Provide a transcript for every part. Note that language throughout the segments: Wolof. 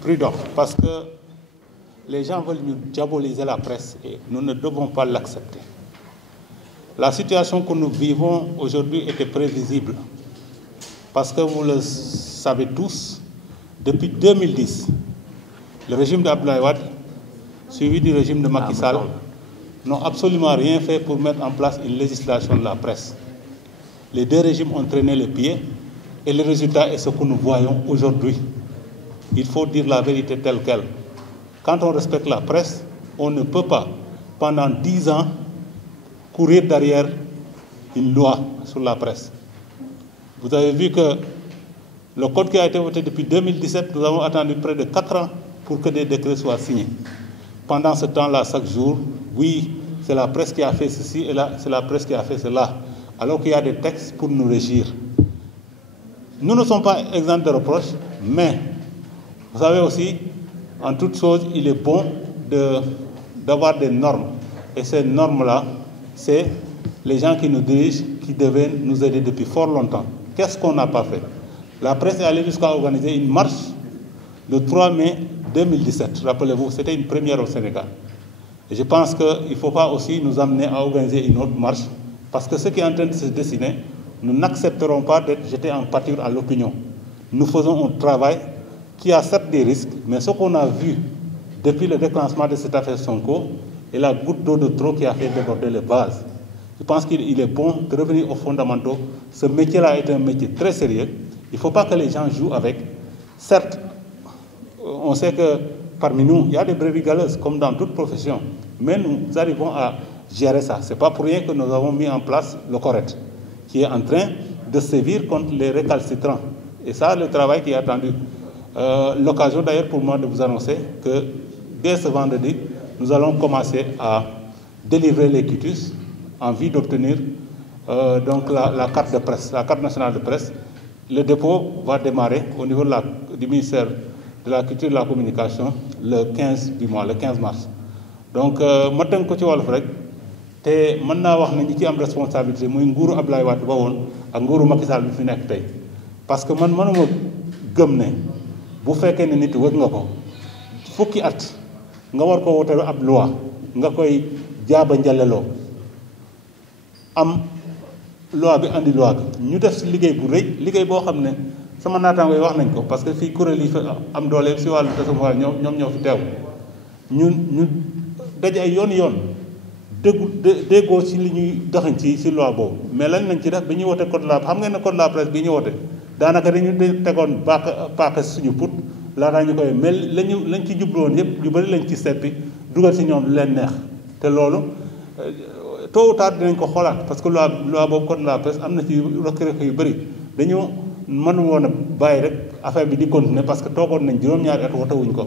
Prudent, parce que les gens veulent nous diaboliser la presse et nous ne devons pas l'accepter. La situation que nous vivons aujourd'hui était prévisible parce que vous le savez tous, depuis 2010, le régime d'Abdoulaye Wade, suivi du régime de Macky Sall, n'ont absolument rien fait pour mettre en place une législation de la presse. Les deux régimes ont traîné les pieds et le résultat est ce que nous voyons aujourd'hui. Il faut dire la vérité telle qu'elle. Quand on respecte la presse, on ne peut pas, pendant 10 ans, courir derrière une loi sur la presse. Vous avez vu que le code qui a été voté depuis 2017, nous avons attendu près de 4 ans pour que des décrets soient signés. Pendant ce temps-là, chaque jour, oui, c'est la presse qui a fait ceci et là, c'est la presse qui a fait cela, alors qu'il y a des textes pour nous régir. Nous ne sommes pas exempts de reproches, mais vous savez aussi, en toute chose, il est bon d'avoir des normes. Et ces normes-là, c'est les gens qui nous dirigent, qui devaient nous aider depuis fort longtemps. Qu'est-ce qu'on n'a pas fait? La presse est allée jusqu'à organiser une marche le 3 mai 2017. Rappelez-vous, c'était une première au Sénégal. Et je pense qu'il ne faut pas aussi nous amener à organiser une autre marche, parce que ce qui est en train de se dessiner, nous n'accepterons pas d'être jetés en pâture à l'opinion. Nous faisons un travail qui a certes des risques, mais ce qu'on a vu depuis le déclenchement de cette affaire Sonko est la goutte d'eau de trop qui a fait déborder les bases. Je pense qu'il est bon de revenir aux fondamentaux. Ce métier-là est un métier très sérieux. Il ne faut pas que les gens jouent avec. Certes, on sait que parmi nous, il y a des brebis galeuses, comme dans toute profession, mais nous arrivons à gérer ça. Ce n'est pas pour rien que nous avons mis en place le CORED, qui est en train de sévir contre les récalcitrants. Et ça, le travail qui est attendu. L'occasion d'ailleurs pour moi de vous annoncer que dès ce vendredi, nous allons commencer à délivrer les quitus en vue d'obtenir donc la carte de presse, la carte nationale de presse. Le dépôt va démarrer au niveau du ministère de la Culture et de la Communication le 15 du mois, le 15 mars. Donc, ma tënk ko ci wolof rek te mën naa wax ne ñi ci am responsabilité muy nguuru Abdoulaye Wade ba woon ak nguuru Macky Sall bi fi nekk tey parce que man mënuma gëm ne bu fekkee ne nit wëgg nga ko fukki at nga war ko wote ab loi nga koy jaaba njaleloo am loi bi andi loi bi ñu def si liggéey bu rëy liggéey boo xam ne sama naataango yi wax nañ ko parce que fii kuréel yi fa am doole si wàllu tasum xabaar ñoom ñoo fi teew ñu daje ay yoon déggoo si li ñuy doxañ ci loi boobu mais lañ nañ ci def bi ñuy wote code la xam ngeen ne code la presse bi ñu wote daanaka dañu tegoon paaka suñu put laataa ñu koy mel lañ ci jubluwoon yëpp yu bëri lañ ci seppi dugal si ñoom lu leen neex te loolu tôt ou tard dinañ ko xoolaat parce que loi boobu code la presse am na ci rëkk-rëkk yu bëri dañu mën woon a bàyyi rek affaire bi di continuer parce que toogoon nañ juróom-ñaari at wotewuñ ko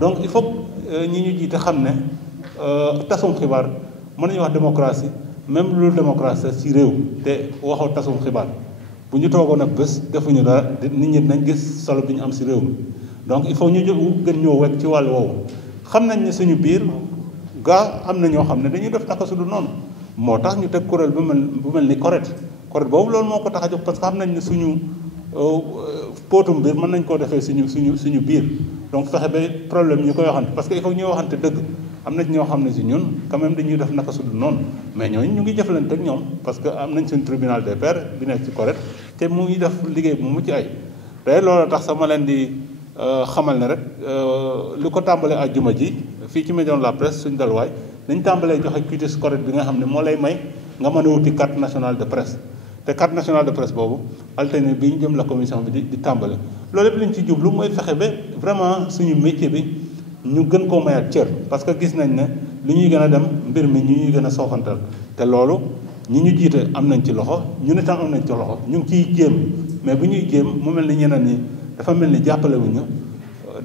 donc il faut ñi ñu jiite xam ne tasum xibaar mën nañu wax démocratie même lu démocratie ci réew te waxoo tasum xibaar bu ñu toogoon ak bés defuñu dara nit ñi nañ gis solo bi ñu am ci réew mi donc il faut ñu gën ñoo wekk ci wàllu woowu xam nañ ne suñu biir gaa am na ñoo xam ne dañuy def naka su dul noonu moo tax ñu teg kuréel bu mel ni CORED boobu loolu moo ko tax a jóg parce que xam nañ ne suñu póotum biir mën nañ koo defee suñu biir donc fexe ba problème ñu koy waxante parce que il faut ñuy waxante dëgg am na ñoo xam ne si ñun quand même dañuy def naka su dul noonu mais ñooñu ñu ngi jëflante ak ñoom parce que am nañ suñu tribunal des pairs bi nekk ci CORED te mu ngi def liggéey bu mucc ay day loolu tax sama leen di xamal ne rek lu ko tàmbalee àjjuma ji fii ci maison de la presse suñu dalwaay dañ tàmbalee joxe quitus CORED bi nga xam ne moo lay may nga mën a wuti carte nationale de presse te carte nationale de presse boobu alterné bi ñu jëm la commission bi di tàmbale loolu yëpp liñ ci jublu mooy fexe ba vraiment suñu métier bi ñu gën koo mayaat cër parce que gis nañ ne li ñuy gën a dem mbir mi ñu ñuy gën a soofantal te loolu ñi ñu jiite am nañ ci loxo ñu ne tam am nañ ci loxo ñu ngi ciy jéem mais bu ñuy jéem mu mel ni ñeneen ñi dafa mel ni jàppale wuñu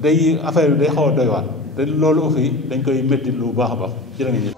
day affaire bi day xaw a doy waar te loolu aussi dañ koy métti lu baax a baax jërë ngeen jëf